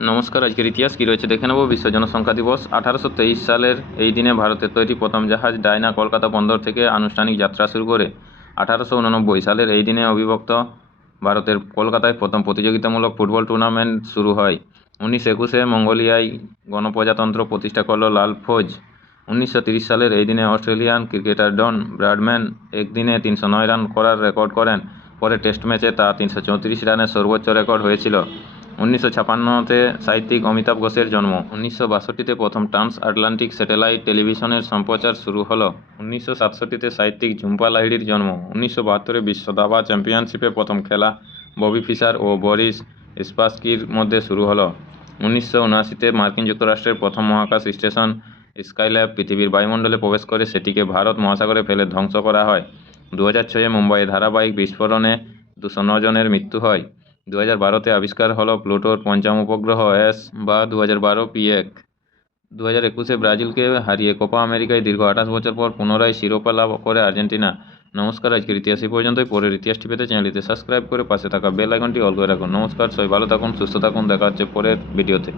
নমস্কার, আজকের ইতিহাস কী রয়েছে দেখে নেব। বিশ্ব জনসংখ্যা দিবস 1823 সালের এই দিনে ভারতের তৈরি প্রথম জাহাজ ডায়না কলকাতা বন্দর থেকে আনুষ্ঠানিক যাত্রা শুরু করে। 1889 সালের এই দিনে অবিভক্ত ভারতের কলকাতায় প্রথম প্রতিযোগিতামূলক ফুটবল টুর্নামেন্ট শুরু হয়। 1921-এ মঙ্গোলিয়ায় গণপ্রজাতন্ত্র প্রতিষ্ঠা করল লাল ফৌজ। 1930 সালের এই দিনে অস্ট্রেলিয়ান ক্রিকেটার ডন ব্র্যাডম্যান একদিনে 309 রান করার রেকর্ড করেন। পরে টেস্ট ম্যাচে তা 334 রানের সর্বোচ্চ রেকর্ড হয়েছিল। 1956-তে সাহিত্যিক অমিতাভ ঘোষের জন্ম। 1962-তে প্রথম ট্রান্স আটলান্টিক স্যাটেলাইট টেলিভিশনের সম্প্রচার শুরু হলো। 1967-তে সাহিত্যিক ঝুম্পা লাহিড়ির জন্ম। 1972-এ বিশ্ব দাবা চ্যাম্পিয়নশিপে প্রথম খেলা ববি ফিশার ও বরিস স্পাসকির মধ্যে শুরু হলো। 1979-তে মার্কিন যুক্তরাষ্ট্রের প্রথম মহাকাশ স্টেশন স্কাইল্যাব পৃথিবীর বায়ুমণ্ডলে প্রবেশ করে সেটিকে ভারত মহাসাগরে ফেলে ধ্বংস করা হয়। 2006-এ মুম্বাইয়ে ধারাবাহিক বিস্ফোরণে 209 জনের মৃত্যু হয়। 2012-তে আবিষ্কার হলো প্লুটোর পঞ্চম উপগ্রহ এস বা 2012 P1। 2021-এ ব্রাজিলকে হারিয়ে কোপা আমেরিকায় দীর্ঘ 28 বছর পর পুনরায় শিরোপা লাভ করে আর্জেন্টিনা। নমস্কার, আজকের ইতিহাস এই পর্যন্তই। পরের ইতিহাসটি পেতে চ্যানেলটিতে সাবস্ক্রাইব করে পাশে থাকা বেল আইকনটি অল করে রাখুন। নমস্কার, সবাই ভালো থাকুন, সুস্থ থাকুন। দেখা হচ্ছে পরের ভিডিওতে।